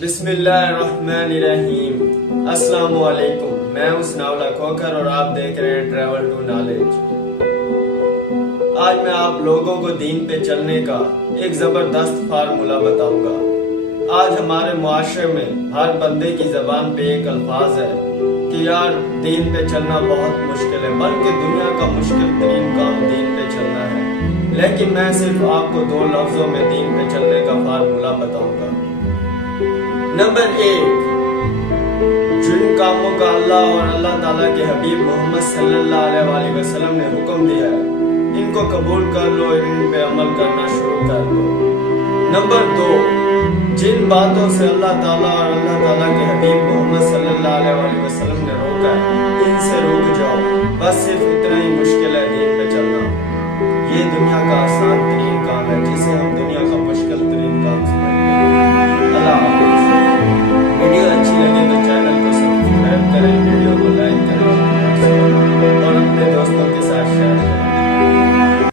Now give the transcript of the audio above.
बिस्मिल्लाहिर्रहमानिर्रहीम। अस्सलाम वालेकुम। मैं हूं सनाउल्लाह खोखर और आप देख रहे हैं ट्रैवल टू नॉलेज। आज मैं आप लोगों को दीन पे चलने का एक जबरदस्त फार्मूला बताऊंगा। आज हमारे मुआशरे में हर बंदे की जबान पे एक अल्फाज है कि यार दीन पे चलना बहुत मुश्किल है, बल्कि दुनिया का मुश्किल तरीन काम दीन पे चलना है। लेकिन मैं सिर्फ आपको 2 लफ्जों में दीन पे चलने का फार्मूला बताऊंगा। नंबर 1, जिन कामों का अल्लाह और अल्लाह ताला के हबीब मोहम्मद सल्लल्लाहु अलैहि वसल्लम ने हुक्म दिया है, इनको कबूल कर लो, इन पे अमल करना शुरू कर दो। नंबर 2, जिन बातों से अल्लाह ताला और अल्लाह ताला के हबीब मोहम्मद सल्लल्लाहु अलैहि वसल्लम ने रोका है, इनसे रुक जाओ। बस सिर्फ इतना ही मुश्किल है दीन पे चलना। ये दुनिया का आसान तरीन काम है जिसे हम दुनिया का मुश्किल तरीन काम समझते हैं।